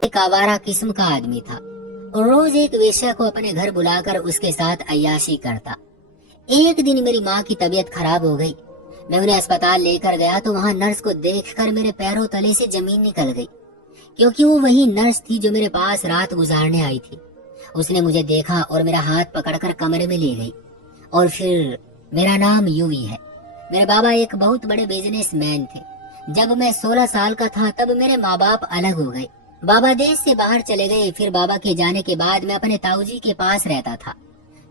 एक आवारा किस्म का आदमी था और रोज एक वेश्या को अपने घर बुलाकर उसके साथ अय्याशी करता। एक दिन मेरी माँ की तबीयत खराब हो गई। मैं उन्हें अस्पताल लेकर गया तो वहाँ नर्स को देखकर मेरे पैरों तले से जमीन निकल गई, क्योंकि वो वही नर्स थी जो मेरे पास रात गुजारने आई थी। उसने मुझे देखा और मेरा हाथ पकड़कर कमरे में ले गई। और फिर मेरा नाम यूवी है। मेरे बाबा एक बहुत बड़े बिजनेसमैन थे। जब मैं 16 साल का था तब मेरे माँ बाप अलग हो गए। बाबा देश से बाहर चले गए। फिर बाबा के जाने के बाद मैं अपने ताऊजी के पास रहता था।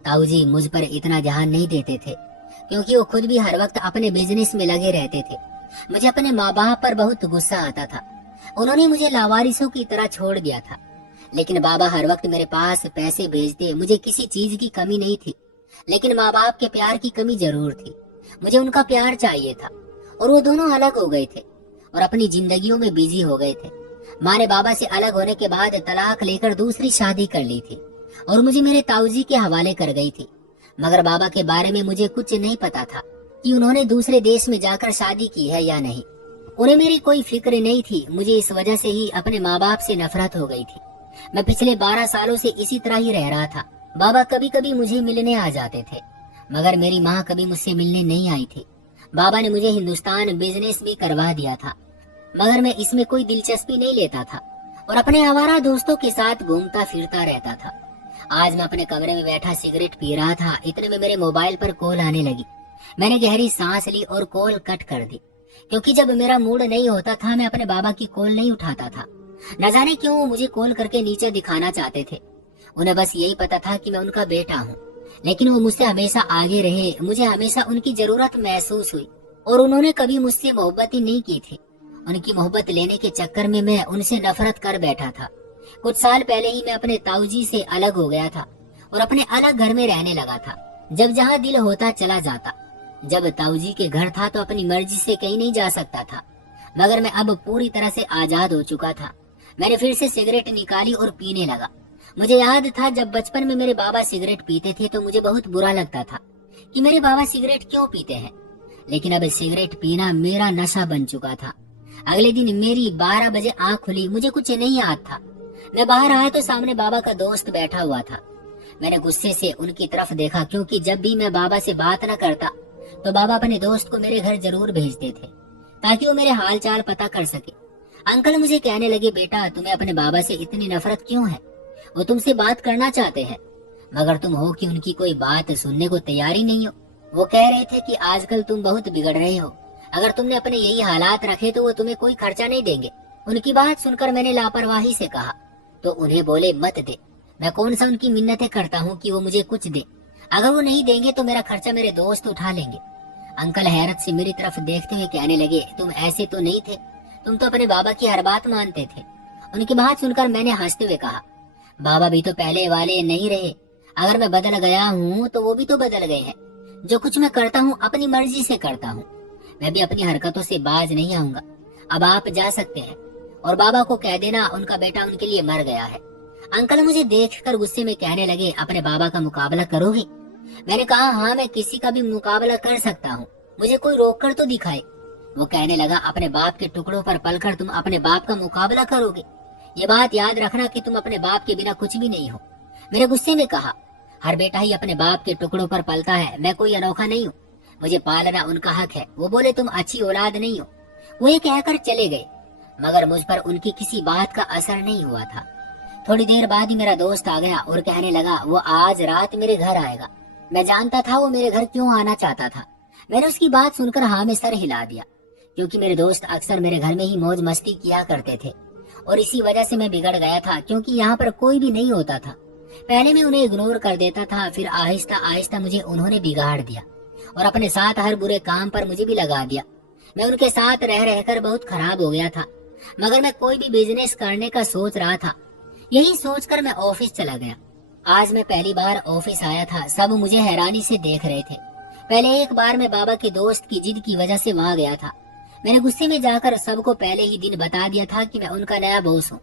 ताऊजी मुझ पर इतना ध्यान नहीं देते थे, क्योंकि वो खुद भी हर वक्त अपने बिजनेस में लगे रहते थे। मुझे अपने माँ बाप पर बहुत गुस्सा आता था। उन्होंने मुझे लावारिसों की तरह छोड़ दिया था। लेकिन बाबा हर वक्त मेरे पास पैसे भेजते। मुझे किसी चीज की कमी नहीं थी, लेकिन माँ बाप के प्यार की कमी जरूर थी। मुझे उनका प्यार चाहिए था। और वो दोनों अलग हो गए थे और अपनी जिंदगियों में बिजी हो गए थे। माँ ने बाबा से अलग होने के बाद तलाक लेकर दूसरी शादी कर ली थी और मुझे मेरे ताऊजी के हवाले कर गई थी। मगर बाबा के बारे में मुझे कुछ नहीं पता था कि उन्होंने दूसरे देश में जाकर शादी की है या नहीं। उन्हें मेरी कोई फिक्र नहीं थी। मुझे इस वजह से ही अपने माँ बाप से नफरत हो गई थी। मैं पिछले 12 सालों से इसी तरह ही रह रहा था। बाबा कभी कभी मुझे मिलने आ जाते थे, मगर मेरी माँ कभी मुझसे मिलने नहीं आई थी। बाबा ने मुझे हिंदुस्तान बिजनेस भी करवा दिया था, मगर मैं इसमें कोई दिलचस्पी नहीं लेता था और अपने आवारा दोस्तों के साथ घूमता फिरता रहता था। आज मैं अपने कमरे में बैठा सिगरेट पी रहा था। इतने में मेरे मोबाइल पर कॉल आने लगी। मैंने गहरी सांस ली और कॉल कट कर दी, क्योंकि जब मेरा मूड नहीं होता था मैं अपने बाबा की कॉल नहीं उठाता था। न जाने क्यों वो मुझे कॉल करके नीचे दिखाना चाहते थे। उन्हें बस यही पता था कि मैं उनका बेटा हूँ, लेकिन वो मुझसे हमेशा आगे रहे। मुझे हमेशा उनकी जरूरत महसूस हुई और उन्होंने कभी मुझसे मोहब्बत ही नहीं की थी। उनकी मोहब्बत लेने के चक्कर में मैं उनसे नफरत कर बैठा था। कुछ साल पहले ही मैं अपने ताऊजी से अलग हो गया था और अपने अलग घर में रहने लगा था। जब जहाँ दिल होता चला जाता। जब ताऊजी के घर था तो अपनी मर्जी से कहीं नहीं जा सकता था, मगर मैं अब पूरी तरह से आजाद हो चुका था। मैंने फिर से सिगरेट निकाली और पीने लगा। मुझे याद था जब बचपन में मेरे बाबा सिगरेट पीते थे तो मुझे बहुत बुरा लगता था कि मेरे बाबा सिगरेट क्यों पीते हैं, लेकिन अब सिगरेट पीना मेरा नशा बन चुका था। अगले दिन मेरी 12 बजे आंख खुली। मुझे कुछ नहीं याद था। मैं बाहर आया तो सामने बाबा का दोस्त बैठा हुआ था। मैंने गुस्से से उनकी तरफ देखा, क्योंकि जब भी मैं बाबा से बात न करता तो बाबा अपने दोस्त को मेरे घर जरूर भेजते थे, ताकि वो मेरे हाल चाल पता कर सके। अंकल मुझे कहने लगे, बेटा तुम्हें अपने बाबा से इतनी नफरत क्यों है? वो तुमसे बात करना चाहते हैं, मगर तुम हो कि उनकी कोई बात सुनने को तैयार ही नहीं हो। वो कह रहे थे कि आजकल तुम बहुत बिगड़ रहे हो। अगर तुमने अपने यही हालात रखे तो वो तुम्हें कोई खर्चा नहीं देंगे। उनकी बात सुनकर मैंने लापरवाही से कहा, तो उन्हें बोले मत दे। मैं कौन सा उनकी मिन्नतें करता हूँ कि वो मुझे कुछ दे। अगर वो नहीं देंगे तो मेरा खर्चा मेरे दोस्त उठा लेंगे। अंकल हैरत से मेरी तरफ देखते हुए कहने लगे, तुम ऐसे तो नहीं थे, तुम तो अपने बाबा की हर बात मानते थे। उनकी बात सुनकर मैंने हंसते हुए कहा, बाबा भी तो पहले वाले नहीं रहे। अगर मैं बदल गया हूँ तो वो भी तो बदल गए हैं। जो कुछ मैं करता हूँ अपनी मर्जी से करता हूँ। मैं भी अपनी हरकतों से बाज नहीं आऊंगा। अब आप जा सकते हैं और बाबा को कह देना उनका बेटा उनके लिए मर गया है। अंकल मुझे देखकर गुस्से में कहने लगे, अपने बाबा का मुकाबला करोगे? मैंने कहा, हाँ मैं किसी का भी मुकाबला कर सकता हूँ, मुझे कोई रोक कर तो दिखाए। वो कहने लगा, अपने बाप के टुकड़ों पर पलकर तुम अपने बाप का मुकाबला करोगे? ये बात याद रखना कि तुम अपने बाप के बिना कुछ भी नहीं हो। मेरे गुस्से में कहा, हर बेटा ही अपने बाप के टुकड़ों पर पलता है, मैं कोई अनोखा नहीं हूँ। मुझे पालना उनका हक है। वो बोले, तुम अच्छी औलाद नहीं हो। वो ये कहकर चले गए, मगर मुझ पर उनकी किसी बात का असर नहीं हुआ था। थोड़ी देर बाद ही मेरा दोस्त आ गया और कहने लगा, वो आज रात मेरे घर आएगा। मैं जानता था वो मेरे घर क्यों आना चाहता था। मैंने उसकी बात सुनकर हाँ में सर हिला दिया, क्योंकि मेरे दोस्त अक्सर मेरे घर में ही मौज मस्ती किया करते थे और इसी वजह से मैं बिगड़ गया था, क्योंकि यहाँ पर कोई भी नहीं होता था। पहले मैं उन्हें इग्नोर कर देता था, फिर आहिस्ता आहिस्ता मुझे उन्होंने बिगाड़ दिया और अपने साथ हर बुरे काम पर मुझे भी लगा दिया। मैं उनके साथ रह रहकर बहुत खराब हो गया था, मगर मैं कोई भी बिजनेस करने का सोच रहा था। यही सोचकर मैं ऑफिस चला गया। आज मैं पहली बार ऑफिस आया था। सब मुझे हैरानी से देख रहे थे। पहले एक बार मैं बाबा के दोस्त की जिद की वजह से वहाँ गया था। मैंने गुस्से में जाकर सबको पहले ही दिन बता दिया था कि मैं उनका नया बॉस हूँ।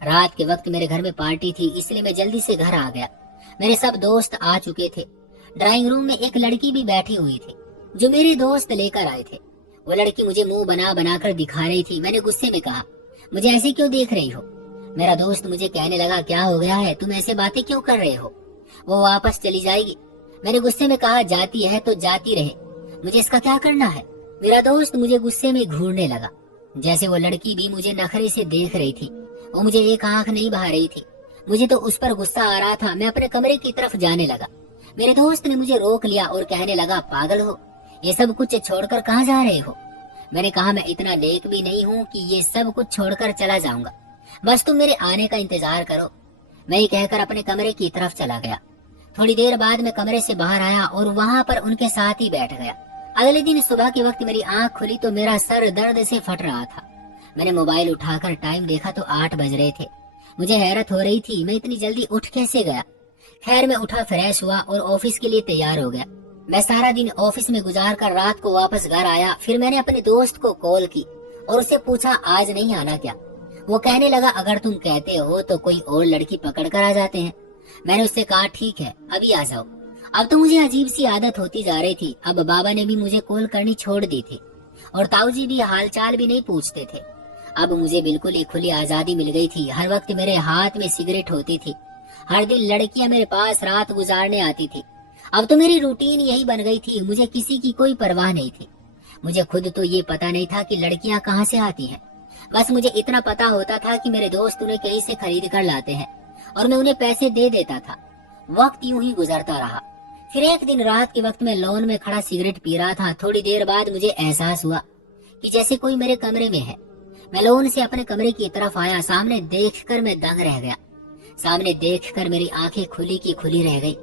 रात के वक्त मेरे घर में पार्टी थी, इसलिए मैं जल्दी से घर आ गया। मेरे सब दोस्त आ चुके थे। ड्राइंग रूम में एक लड़की भी बैठी हुई थी, जो मेरे दोस्त लेकर आए थे। वो लड़की मुझे मुंह बना बनाकर दिखा रही थी। मैंने गुस्से में कहा, मुझे ऐसे क्यों देख रही हो? मेरा दोस्त मुझे कहने लगा, क्या हो गया है, तुम ऐसे बातें क्यों कर रहे हो, वो वापस चली जाएगी। मैंने गुस्से में कहा, जाती है तो जाती रहे, मुझे इसका क्या करना है। मेरा दोस्त मुझे गुस्से में घूरने लगा, जैसे वो लड़की भी मुझे नखरे से देख रही थी। वो मुझे एक आंख नहीं बहा रही थी। मुझे तो उस पर गुस्सा आ रहा था। मैं अपने कमरे की तरफ जाने लगा। मेरे दोस्त ने मुझे रोक लिया और कहने लगा, पागल हो, ये सब कुछ छोड़कर कहाँ जा रहे हो। मैंने कहा, मैं इतना नेक भी नहीं हूँ कि ये सब कुछ छोड़कर चला जाऊंगा, बस तुम मेरे आने का इंतजार करो। मैं ये कहकर अपने कमरे की तरफ चला गया। थोड़ी देर बाद मैं कमरे से बाहर आया और वहां पर उनके साथ ही बैठ गया। अगले दिन सुबह के वक्त मेरी आंख खुली तो मेरा सर दर्द से फट रहा था। मैंने मोबाइल उठाकर टाइम देखा तो 8 बज रहे थे। मुझे हैरत हो रही थी, मैं इतनी जल्दी उठ कैसे गया। खैर मैं उठा, फ्रेश हुआ और ऑफिस के लिए तैयार हो गया। मैं सारा दिन ऑफिस में गुजार कर रात को वापस घर आया। फिर मैंने अपने दोस्त को कॉल की और उससे पूछा, आज नहीं आना क्या। वो कहने लगा, अगर तुम कहते हो तो कोई और लड़की पकड़ कर आ जाते हैं। मैंने उससे कहा, ठीक है, अभी आ जाओ। अब तो मुझे अजीब सी आदत होती जा रही थी। अब बाबा ने भी मुझे कॉल करनी छोड़ दी थी और ताऊजी भी हालचाल भी नहीं पूछते थे। अब मुझे बिल्कुल ही खुली आजादी मिल गई थी। हर वक्त मेरे हाथ में सिगरेट होती थी। हर दिन लड़कियां मेरे पास रात गुजारने आती थी। अब तो मेरी रूटीन यही बन गई थी। मुझे किसी की कोई परवाह नहीं थी। मुझे खुद तो ये पता नहीं था कि लड़कियां कहाँ से आती हैं। बस मुझे इतना पता होता था कि मेरे दोस्त उन्हें कहीं से खरीद कर लाते हैं और मैं उन्हें पैसे दे देता था। वक्त यूं ही गुजरता रहा। फिर एक दिन रात के वक्त मैं लॉन में खड़ा सिगरेट पी रहा था। थोड़ी देर बाद मुझे एहसास हुआ कि जैसे कोई मेरे कमरे में है। मैं लॉन से अपने कमरे की तरफ आया। सामने देखकर मैं दंग रह गया। सामने देखकर मेरी आंखें खुली की खुली रह गई।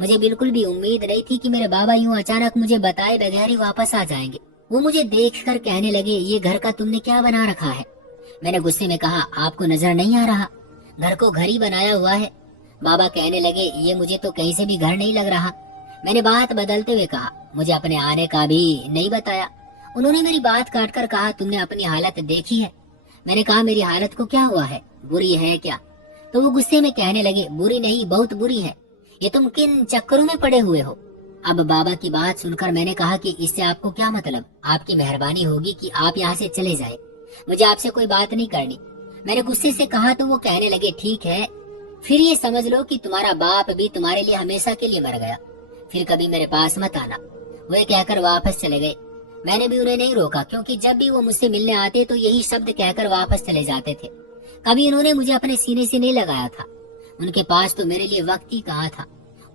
मुझे बिल्कुल भी उम्मीद नहीं थी कि मेरे बाबा यूं अचानक मुझे बताए बगैर ही वापस आ जाएंगे। वो मुझे देखकर कहने लगे, ये घर का तुमने क्या बना रखा है। मैंने गुस्से में कहा, आपको नजर नहीं आ रहा, घर को घर ही बनाया हुआ है। बाबा कहने लगे, ये मुझे तो कहीं से भी घर नहीं लग रहा। मैंने बात बदलते हुए कहा, मुझे अपने आने का भी नहीं बताया। उन्होंने मेरी बात काटकर कहा, तुमने अपनी हालत देखी है। मैंने कहा, मेरी हालत को क्या हुआ है, बुरी है क्या। तो वो गुस्से में कहने लगे, बुरी नहीं, बहुत बुरी है। ये तुम किन चक्करों में पड़े हुए हो। अब बाबा की बात सुनकर मैंने कहा कि इससे आपको क्या मतलब। आपकी मेहरबानी होगी कि आप यहाँ से चले जाए, मुझे आपसे कोई बात नहीं करनी। मैंने गुस्से से कहा तो वो कहने लगे, ठीक है, फिर ये समझ लो कि तुम्हारा बाप भी तुम्हारे लिए हमेशा के लिए मर गया, फिर कभी मेरे पास मत आना। वो कहकर वापस चले गए। मैंने भी उन्हें नहीं रोका, क्योंकि जब भी वो मुझसे मिलने आते तो यही शब्द कहकर वापस चले जाते थे। कभी उन्होंने मुझे अपने सीने से नहीं लगाया था। उनके पास तो मेरे लिए वक्त ही कहाँ था।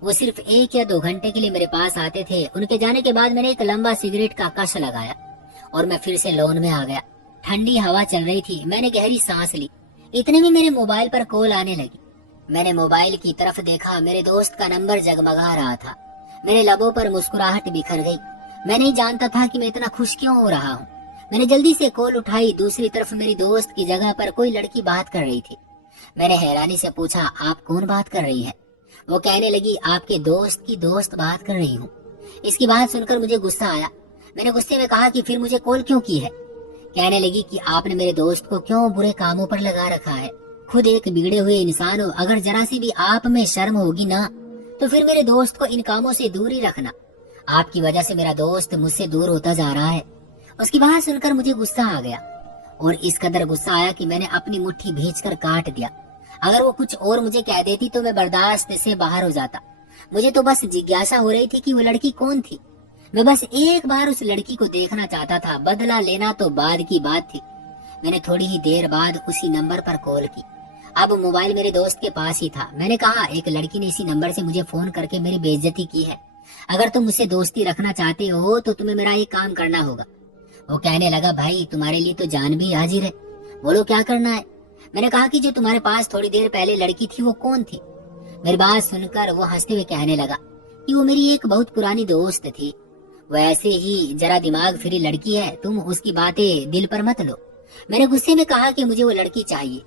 वो सिर्फ 1 या 2 घंटे के लिए मेरे पास आते थे। उनके जाने के बाद मैंने एक लंबा सिगरेट का कश लगाया और मैं फिर से लॉन में आ गया। ठंडी हवा चल रही थी। मैंने गहरी सांस ली। इतने में मेरे मोबाइल पर कॉल आने लगी। मैंने मोबाइल की तरफ देखा। मेरे दोस्त का नंबर जगमगा रहा था। मेरे लबों पर मुस्कुराहट बिखर गई। मैं नहीं जानता था कि मैं इतना खुश क्यों हो रहा हूँ। मैंने जल्दी से कॉल उठाई। दूसरी तरफ मेरी दोस्त की जगह पर कोई लड़की बात कर रही थी। मैंने हैरानी से पूछा, आप कौन बात कर रही है। वो कहने लगी, आपके दोस्त की दोस्त बात कर रही हूँ। इसकी बात सुनकर मुझे गुस्सा आया। मैंने गुस्से में कहा कि फिर मुझे कॉल क्यों की है। कहने लगी कि आपने मेरे दोस्त को क्यों बुरे कामों पर लगा रखा है। खुद एक बिगड़े हुए इंसान हो, अगर जरा सी भी आप में शर्म होगी ना, तो फिर मेरे दोस्त को इन कामों से दूर ही रखना। आपकी वजह से मेरा दोस्त मुझसे दूर होता जा रहा है। उसकी बात सुनकर मुझे गुस्सा आ गया और इस कदर गुस्सा आया कि मैंने अपनी मुट्ठी भींचकर काट दिया। अगर वो कुछ और मुझे कह देती तो मैं बर्दाश्त से बाहर हो जाता। मुझे तो बस जिज्ञासा हो रही थी कि वो लड़की कौन थी। मैं बस एक बार उस लड़की को देखना चाहता था। बदला लेना तो बाद की बात थी। मैंने थोड़ी ही देर बाद उसी नंबर पर कॉल की। अब मोबाइल मेरे दोस्त के पास ही था। मैंने कहा, एक लड़की ने इसी नंबर से मुझे फोन करके मेरी बेइज्जती की है। अगर तुम मुझसे दोस्ती रखना चाहते हो तो तुम्हें मेरा एक काम करना होगा। वो कहने लगा, भाई तुम्हारे लिए तो जान भी हाजिर है, बोलो क्या करना है। मैंने कहा कि जो तुम्हारे पास थोड़ी देर पहले लड़की थी वो कौन थी। मेरी बात सुनकर वो हंसते हुए कहने लगा कि वो मेरी एक बहुत पुरानी दोस्त थी। वैसे ही जरा दिमाग फिरी लड़की है, तुम उसकी बातें दिल पर मत लो। मैंने गुस्से में कहा कि मुझे वो लड़की चाहिए।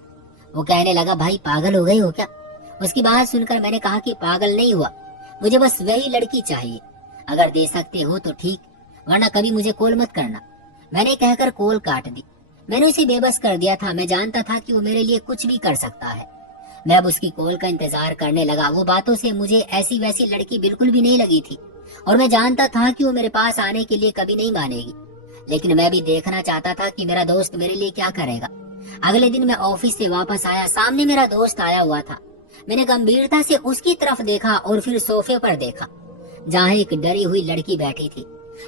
वो कहने लगा, भाई पागल हो गए हो क्या। उसकी बात सुनकर मैंने कहा कि पागल नहीं हुआ, मुझे बस वही लड़की चाहिए। अगर दे सकते हो तो ठीक, वरना कभी मुझे कॉल मत करना। मैंने कहकर कॉल काट दी। मैंने उसे बेबस कर दिया था। मैं जानता था कि वो मेरे लिए कुछ भी कर सकता है। मैं अब उसकी कॉल का इंतजार करने लगा। वो बातों से मुझे ऐसी वैसी लड़की बिल्कुल भी नहीं लगी थी और मैं जानता था कि वो मेरे पास आने के लिए कभी नहीं मानेगी। लेकिन मैं भी देखना चाहता था कि मेरा दोस्त मेरे लिए क्या करेगा। अगले दिन मैं ऑफिस से वापस आया, सामने मेरा दोस्त आया हुआ था। मैंने गंभीरता से उसकी तरफ देखा और फिर सोफे पर देखा जहाँ एक डरी हुई लड़की बैठी थी।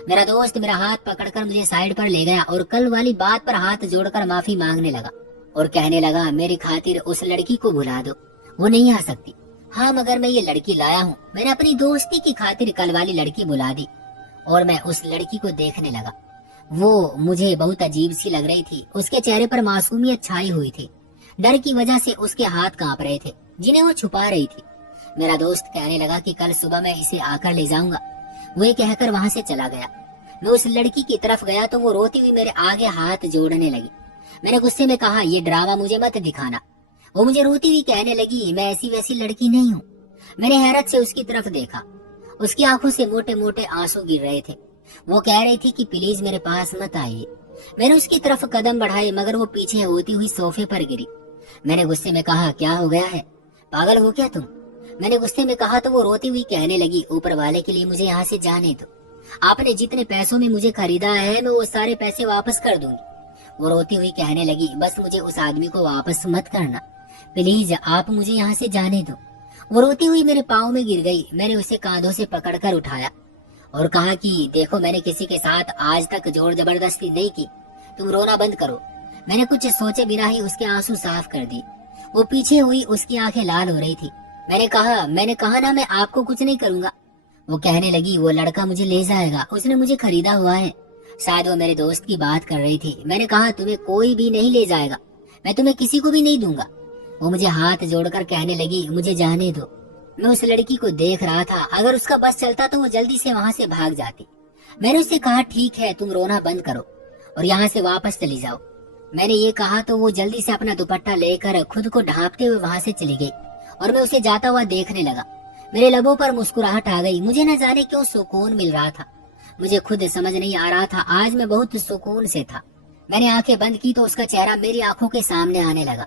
मेरा दोस्त मेरा हाथ पकड़कर मुझे साइड पर ले गया और कल वाली बात पर हाथ जोड़कर माफी मांगने लगा और कहने लगा, मेरी खातिर उस लड़की को भुला दो, वो नहीं आ सकती। हाँ, मगर मैं ये लड़की लाया हूँ। मैंने अपनी दोस्ती की खातिर कल वाली लड़की बुला दी और मैं उस लड़की को देखने लगा। वो मुझे बहुत अजीब सी लग रही थी। उसके चेहरे पर मासूमियत छाई हुई थी। डर की वजह से उसके हाथ कांप रहे थे जिन्हें वो छुपा रही थी। मेरा दोस्त कहने लगा कि कल सुबह मैं इसे आकर ले जाऊंगा। वो ये कहकर वहां से चला गया। मैं उस लड़की की तरफ गया तो वो रोती हुई मेरे आगे हाथ जोड़ने लगी। मैंने गुस्से में कहा, ये ड्रामा मुझे मत दिखाना। वो मुझे रोती हुई कहने लगी, मैं ऐसी वैसी लड़की नहीं हूँ। मैंने हैरत से उसकी तरफ देखा। उसकी आंखों से मोटे मोटे आंसू गिर रहे थे। वो कह रही थी कि प्लीज मेरे पास मत आइए। मैंने उसकी तरफ कदम बढ़ाए मगर वो पीछे होती हुई सोफे पर गिरी। मैंने गुस्से में कहा, क्या हो गया है, पागल हो क्या तुम? मैंने गुस्से में कहा तो वो रोती हुई कहने लगी, ऊपर वाले के लिए मुझे यहाँ से जाने दो। आपने जितने पैसों में मुझे खरीदा है मैं वो सारे पैसे वापस कर दूंगी। वो रोती हुई कहने लगी, बस मुझे उस आदमी को वापस मत करना, प्लीज आप मुझे यहाँ से जाने दो। वो रोती हुई मेरे पाँव में गिर गई। मैंने उसे कांधों से पकड़कर उठाया और कहा कि देखो, मैंने किसी के साथ आज तक जोर जबरदस्ती नहीं की, तुम रोना बंद करो। मैंने कुछ सोचे बिना ही उसके आंसू साफ कर दिए। वो पीछे हुई, उसकी आंखें लाल हो रही थी। मैंने कहा ना मैं आपको कुछ नहीं करूंगा। वो कहने लगी, वो लड़का मुझे ले जाएगा, उसने मुझे खरीदा हुआ है। शायद वो मेरे दोस्त की बात कर रही थी। मैंने कहा, तुम्हें कोई भी नहीं ले जाएगा, मैं तुम्हें किसी को भी नहीं दूंगा। वो मुझे हाथ जोड़कर कहने लगी, मुझे जाने दो। मैं उस लड़की को देख रहा था। अगर उसका बस चलता तो वो जल्दी से वहां से भाग जाती। मैंने उससे कहा, ठीक है, तुम रोना बंद करो और यहाँ से वापस चली जाओ। मैंने ये कहा तो वो जल्दी से अपना दुपट्टा लेकर खुद को ढांपते हुए वहां से चली गई और मैं उसे जाता हुआ देखने लगा। मेरे लबों पर मुस्कुराहट आ गई। मुझे न जाने क्यों सुकून मिल रहा था। मुझे खुद समझ नहीं आ रहा था। आज मैं बहुत सुकून से था। मैंने आंखें बंद की तो उसका चेहरा मेरी आंखों के सामने आने लगा।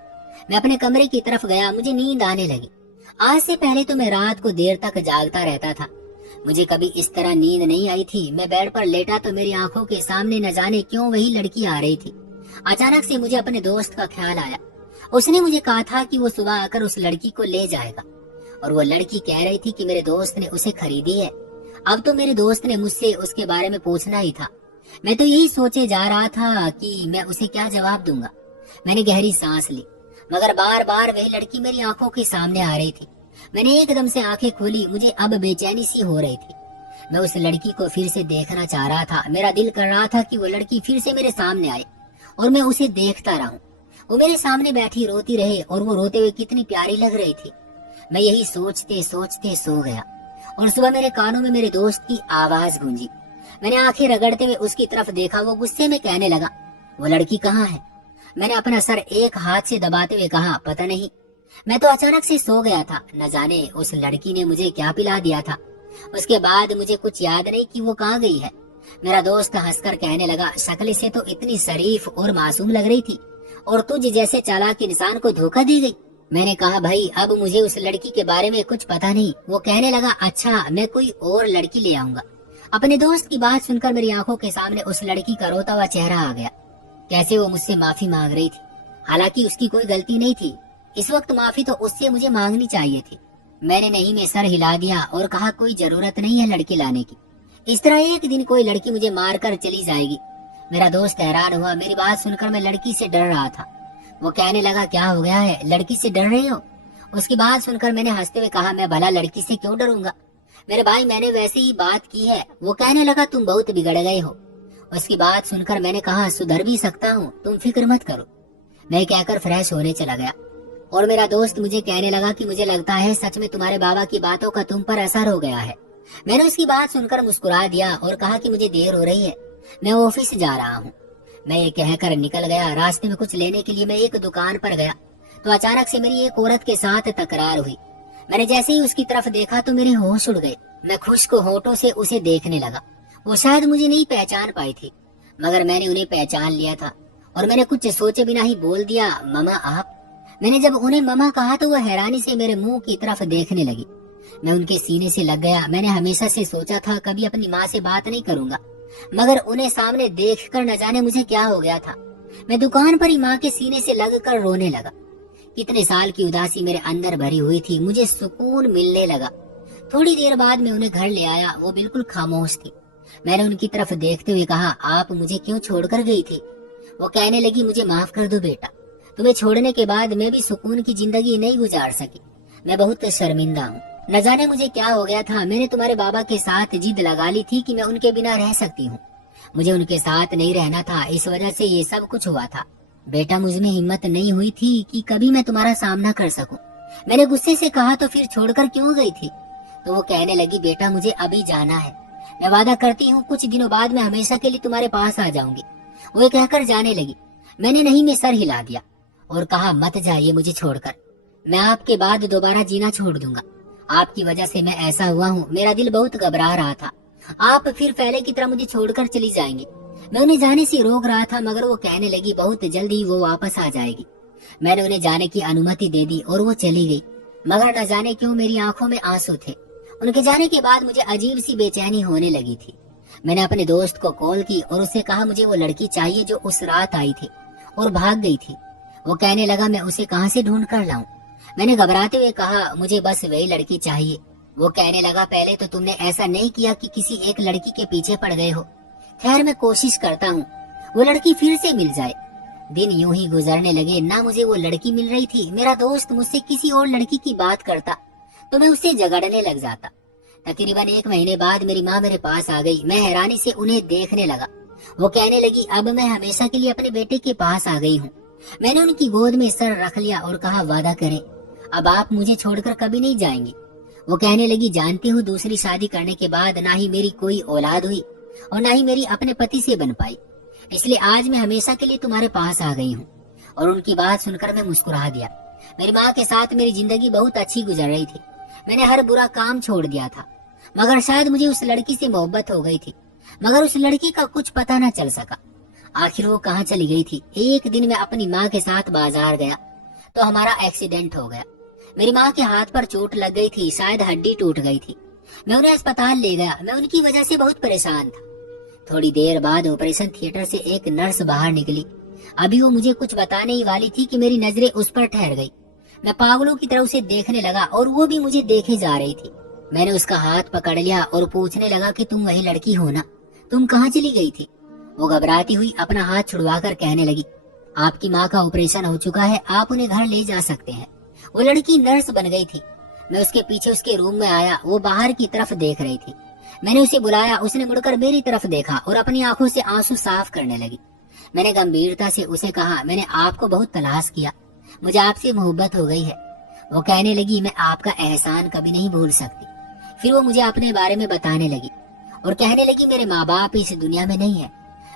मैं अपने कमरे की तरफ गया। मुझे नींद आने लगी। आज से पहले तो मैं रात को देर तक जागता रहता था। मुझे कभी इस तरह नींद नहीं आई थी। मैं बेड पर लेटा तो मेरी आंखों के सामने न जाने क्यों वही लड़की आ रही थी। अचानक से मुझे अपने दोस्त का ख्याल आया। उसने मुझे कहा था कि वो सुबह आकर उस लड़की को ले जाएगा और वो लड़की कह रही थी कि मेरे दोस्त ने उसे खरीदी है। अब तो मेरे दोस्त ने मुझसे उसके बारे में पूछना ही था। मैं तो यही सोचे जा रहा था कि मैं उसे क्या जवाब दूंगा। मैंने गहरी सांस ली मगर बार बार वही लड़की मेरी आंखों के सामने आ रही थी। मैंने एकदम से आंखें खोली। मुझे अब बेचैनी सी हो रही थी। मैं उस लड़की को फिर से देखना चाह रहा था। मेरा दिल कर रहा था कि वो लड़की फिर से मेरे सामने आए और मैं उसे देखता रहूं। वो मेरे सामने बैठी रोती रहे और वो रोते हुए कितनी प्यारी लग रही थी। मैं यही सोचते सोचते सो गया और सुबह मेरे कानों में मेरे दोस्त की आवाज गूंजी। मैंने आंखें रगड़ते हुए उसकी तरफ देखा। वो गुस्से में कहने लगा, वो लड़की कहाँ है? मैंने अपना सर एक हाथ से दबाते हुए कहा, पता नहीं, मैं तो अचानक से सो गया था। न जाने उस लड़की ने मुझे क्या पिला दिया था। उसके बाद मुझे कुछ याद नहीं कि वो कहाँ गई है। मेरा दोस्त हंसकर कहने लगा, शक्ल से तो इतनी शरीफ और मासूम लग रही थी और तुझ जैसे चालाक इंसान को धोखा दी गई। मैंने कहा, भाई अब मुझे उस लड़की के बारे में कुछ पता नहीं। वो कहने लगा, अच्छा मैं कोई और लड़की ले आऊंगा। अपने दोस्त की बात सुनकर मेरी आंखों के सामने उस लड़की का रोता हुआ चेहरा आ गया। कैसे वो मुझसे माफी मांग रही थी, हालांकि उसकी कोई गलती नहीं थी। इस वक्त माफी तो उससे मुझे मांगनी चाहिए थी। मैंने नहीं में सर हिला दिया और कहा, कोई जरूरत नहीं है लड़की लाने की। इस तरह एक दिन कोई लड़की मुझे मार कर चली जाएगी। मेरा दोस्त हैरान हुआ। मेरी बात सुनकर मैं लड़की से डर रहा था। वो कहने लगा, क्या हो गया है, लड़की से डर रही हो? उसकी बात सुनकर मैंने हंसते हुए कहा, मैं भला लड़की से क्यों डरूंगा मेरे भाई, मैंने वैसे ही बात की है। वो कहने लगा, तुम बहुत बिगड़ गए हो। उसकी बात सुनकर मैंने कहा, सुधर भी सकता हूँ, तुम फिक्र मत करो। मैं कहकर फ्रेश होने चला गया और मेरा दोस्त मुझे कहने लगा कि मुझे लगता है सच में तुम्हारे बाबा की बातों का तुम पर असर हो गया है। मैंने उसकी बात सुनकर मुस्कुरा दिया और कहा कि मुझे देर हो रही है, मैं ऑफिस जा रहा हूँ। मैं ये कहकर निकल गया। रास्ते में कुछ लेने के लिए मैं एक दुकान पर गया तो अचानक से मेरी एक औरत के साथ तकरार हुई। मैंने जैसे ही उसकी तरफ देखा तो मेरे होश उड़ गए। मैं खुश्क होठों से उसे देखने लगा। वो शायद मुझे नहीं पहचान पाई थी मगर मैंने उन्हें पहचान लिया था और मैंने कुछ सोचे बिना ही बोल दिया, ममा आप। मैंने जब उन्हें ममा कहा तो वह हैरानी से मेरे मुंह की तरफ देखने लगी। मैं उनके सीने से लग गया। मैंने हमेशा से सोचा था कभी अपनी माँ से बात नहीं करूंगा मगर उन्हें सामने देखकर न जाने मुझे क्या हो गया था। मैं दुकान पर ही माँ के सीने से लगकर रोने लगा। कितने साल की उदासी मेरे अंदर भरी हुई थी, मुझे सुकून मिलने लगा। थोड़ी देर बाद मैं उन्हें घर ले आया। वो बिल्कुल खामोश थी। मैंने उनकी तरफ देखते हुए कहा, आप मुझे क्यों छोड़कर गई थी? वो कहने लगी, मुझे माफ कर दो बेटा, तुम्हें छोड़ने के बाद मैं भी सुकून की जिंदगी नहीं गुजार सकी। मैं बहुत शर्मिंदा हूँ। न जाने मुझे क्या हो गया था। मैंने तुम्हारे बाबा के साथ जिद लगा ली थी कि मैं उनके बिना रह सकती हूँ। मुझे उनके साथ नहीं रहना था, इस वजह से ये सब कुछ हुआ था। बेटा, मुझ में हिम्मत नहीं हुई थी कि कभी मैं तुम्हारा सामना कर सकूं। मैंने गुस्से से कहा, तो फिर छोड़कर क्यों गई थी? तो वो कहने लगी, बेटा मुझे अभी जाना है, मैं वादा करती हूँ कुछ दिनों बाद मैं हमेशा के लिए तुम्हारे पास आ जाऊंगी। वो कहकर जाने लगी। मैंने नहीं में सर हिला दिया और कहा, मत जाइए मुझे छोड़कर, मैं आपके बाद दोबारा जीना छोड़ दूंगा। आपकी वजह से मैं ऐसा हुआ हूँ। मेरा दिल बहुत घबरा रहा था, आप फिर पहले की तरह मुझे छोड़कर चली जाएंगी। मैं उन्हें जाने से रोक रहा था, मगर वो कहने लगी, बहुत जल्द ही वो वापस आ जाएगी। मैंने उन्हें जाने की अनुमति दे दी और वो चली गई। मगर न जाने क्यों मेरी आंखों में आंसू थे। उनके जाने के बाद मुझे अजीब सी बेचैनी होने लगी थी। मैंने अपने दोस्त को कॉल की और उससे कहा, मुझे वो लड़की चाहिए जो उस रात आई थी और भाग गई थी। वो कहने लगा, मैं उसे कहाँ से ढूंढ कर लाऊं? मैंने घबराते हुए कहा, मुझे बस वही लड़की चाहिए। वो कहने लगा, पहले तो तुमने ऐसा नहीं किया कि किसी एक लड़की के पीछे पड़ गए हो। खैर, मैं कोशिश करता हूँ वो लड़की फिर से मिल जाए। दिन यूं ही गुजरने लगे, ना मुझे वो लड़की मिल रही थी। मेरा दोस्त मुझसे किसी और लड़की की बात करता तो मैं उससे झगड़ने लग जाता। तकरीबन 1 महीने बाद मेरी माँ मेरे पास आ गई। मैं हैरानी से उन्हें देखने लगा। वो कहने लगी, अब मैं हमेशा के लिए अपने बेटे के पास आ गई हूँ। मैंने उनकी गोद में सर रख लिया और कहा, वादा करें अब आप मुझे छोड़कर कभी नहीं जाएंगी। वो कहने लगी, जानती हूँ दूसरी शादी करने के बाद ना ही मेरी कोई औलाद हुई और ना ही मेरी अपने पति से बन पाई, इसलिए आज मैं हमेशा के लिए तुम्हारे पास आ गई हूँ। और उनकी बात सुनकर मैं मुस्कुरा दिया। मेरी माँ के साथ मेरी जिंदगी बहुत अच्छी गुजर रही थी। मैंने हर बुरा काम छोड़ दिया था, मगर शायद मुझे उस लड़की से मोहब्बत हो गई थी। मगर उस लड़की का कुछ पता न चल सका। आखिर वो कहाँ चली गई थी? एक दिन मैं अपनी माँ के साथ बाजार गया तो हमारा एक्सीडेंट हो गया। मेरी माँ के हाथ पर चोट लग गई थी, शायद हड्डी टूट गई थी। मैं उन्हें अस्पताल ले गया। मैं उनकी वजह से बहुत परेशान था। थोड़ी देर बाद ऑपरेशन थिएटर से एक नर्स बाहर निकली। अभी वो मुझे कुछ बताने ही वाली थी कि मेरी नजरें उस पर ठहर गई। मैं पागलों की तरह उसे देखने लगा और वो भी मुझे देखे जा रही थी। मैंने उसका हाथ पकड़ लिया और पूछने लगा कि तुम वही लड़की हो ना? तुम कहाँ चली गई थी? वो घबराती हुई अपना हाथ छुड़वाकर कहने लगी, आपकी माँ का ऑपरेशन हो चुका है, आप उन्हें घर ले जा सकते हैं। वो लड़की नर्स बन गई थी। मैं उसके पीछे उसके रूम में आया। वो बाहर की तरफ देख रही थी। मैंने उसे बुलाया। उसने मुड़कर मेरी तरफ देखा और अपनी आंखों से आंसू साफ करने लगी। मैंने गंभीरता से उसे कहा, मैंने आपको बहुत तलाश किया, मुझे आपसे मोहब्बत हो गई है। वो कहने लगी, मैं आपका एहसान कभी नहीं भूल सकती। फिर वो मुझे अपने बारे में बताने लगी और कहने लगी, मेरे माँ बाप इस दुनिया में नहीं है।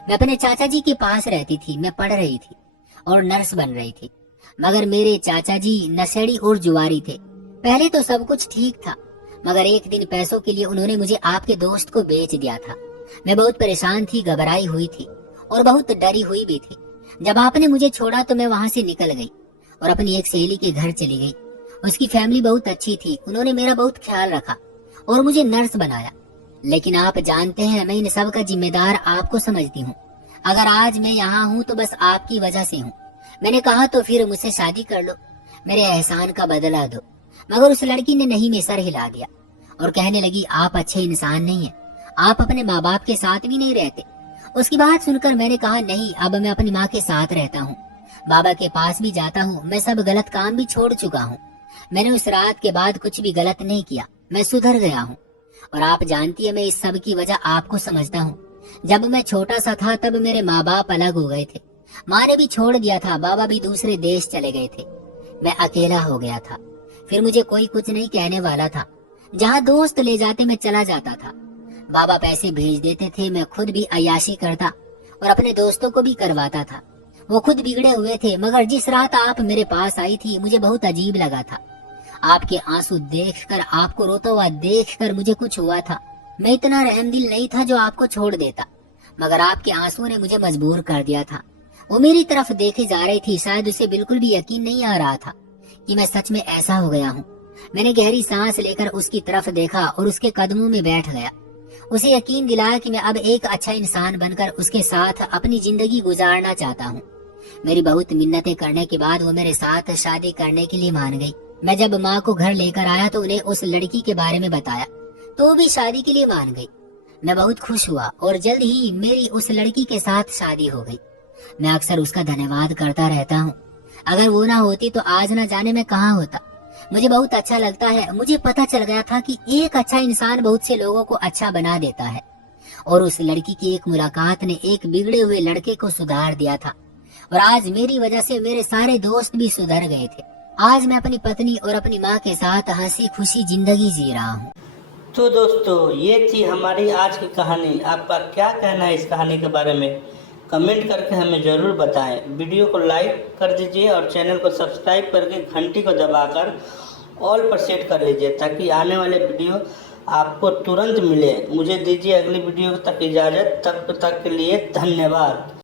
मैं अपने चाचा जी के पास रहती थी। मैं पढ़ रही थी और नर्स बन रही थी, मगर मेरे चाचा जी नशेड़ी और जुआरी थे। पहले तो सब कुछ ठीक था, मगर एक दिन पैसों के लिए उन्होंने मुझे आपके दोस्त को बेच दिया था। मैं बहुत परेशान थी, घबराई हुई थी और बहुत डरी हुई भी थी। जब आपने मुझे छोड़ा तो मैं वहाँ से निकल गई और अपनी एक सहेली के घर चली गई। उसकी फैमिली बहुत अच्छी थी। उन्होंने मेरा बहुत ख्याल रखा और मुझे नर्स बनाया। लेकिन आप जानते हैं, मैं इन सब का जिम्मेदार आपको समझती हूँ। अगर आज मैं यहाँ हूँ तो बस आपकी वजह से हूँ। मैंने कहा, तो फिर मुझसे शादी कर लो, मेरे एहसान का बदला दो। मगर उस लड़की ने नहीं में सर हिला दिया और कहने लगी, आप अच्छे इंसान नहीं है, आप अपने माँ बाप के साथ भी नहीं रहते। उसकी बात सुनकर मैंने कहा, नहीं, अब मैं अपनी माँ के साथ रहता हूँ, बाबा के पास भी जाता हूँ। मैं सब गलत काम भी छोड़ चुका हूँ। मैंने उस रात के बाद कुछ भी गलत नहीं किया। मैं सुधर गया हूँ और आप जानती है, मैं इस सब की वजह आपको समझता हूँ। जब मैं छोटा सा था तब मेरे माँ बाप अलग हो गए थे। माँ ने भी छोड़ दिया था, बाबा भी दूसरे देश चले गए थे। मैं अकेला हो गया था। फिर मुझे कोई कुछ नहीं कहने वाला था। जहाँ दोस्त ले जाते मैं चला जाता था। बाबा पैसे भेज देते थे, मैं खुद भी अय्याशी करता और अपने दोस्तों को भी करवाता था। वो खुद बिगड़े हुए थे। मगर जिस रात आप मेरे पास आई थी, मुझे बहुत अजीब लगा था। आपके आंसू देखकर, आपको रोता हुआ देखकर मुझे कुछ हुआ था। मैं इतना रहमदिल नहीं था जो आपको छोड़ देता, मगर आपके आंसुओं ने मुझे मजबूर कर दिया था। वो मेरी तरफ देखे जा रही थी। शायद उसे बिल्कुल भी यकीन नहीं आ रहा था कि मैं सच में ऐसा हो गया हूँ। मैंने गहरी सांस लेकर उसकी तरफ देखा और उसके कदमों में बैठ गया। उसे यकीन दिलाया कि मैं अब एक अच्छा इंसान बनकर उसके साथ अपनी जिंदगी गुजारना चाहता हूँ। मेरी बहुत मिन्नतें करने के बाद वो मेरे साथ शादी करने के लिए मान गई। मैं जब माँ को घर लेकर आया तो उन्हें उस लड़की के बारे में बताया तो वो भी शादी के लिए मान गई। मैं बहुत खुश हुआ और जल्द ही मेरी उस लड़की के साथ शादी हो गई। मैं अक्सर उसका धन्यवाद करता रहता हूँ। अगर वो ना होती तो आज ना जाने मैं कहाँ होता। मुझे बहुत अच्छा लगता है। मुझे पता चल गया था कि एक अच्छा इंसान बहुत से लोगों को अच्छा बना देता है और उस लड़की की एक मुलाकात ने एक बिगड़े हुए लड़के को सुधार दिया था और आज मेरी वजह से मेरे सारे दोस्त भी सुधर गए थे। आज मैं अपनी पत्नी और अपनी माँ के साथ हंसी खुशी जिंदगी जी रहा हूँ। तो दोस्तों, ये थी हमारी आज की कहानी। आपका क्या कहना है इस कहानी के बारे में? कमेंट करके हमें ज़रूर बताएं। वीडियो को लाइक कर दीजिए और चैनल को सब्सक्राइब करके घंटी को दबाकर ऑल पर सेट कर लीजिए ताकि आने वाले वीडियो आपको तुरंत मिले। मुझे दीजिए अगली वीडियो तक इजाज़त। तब तक के लिए धन्यवाद।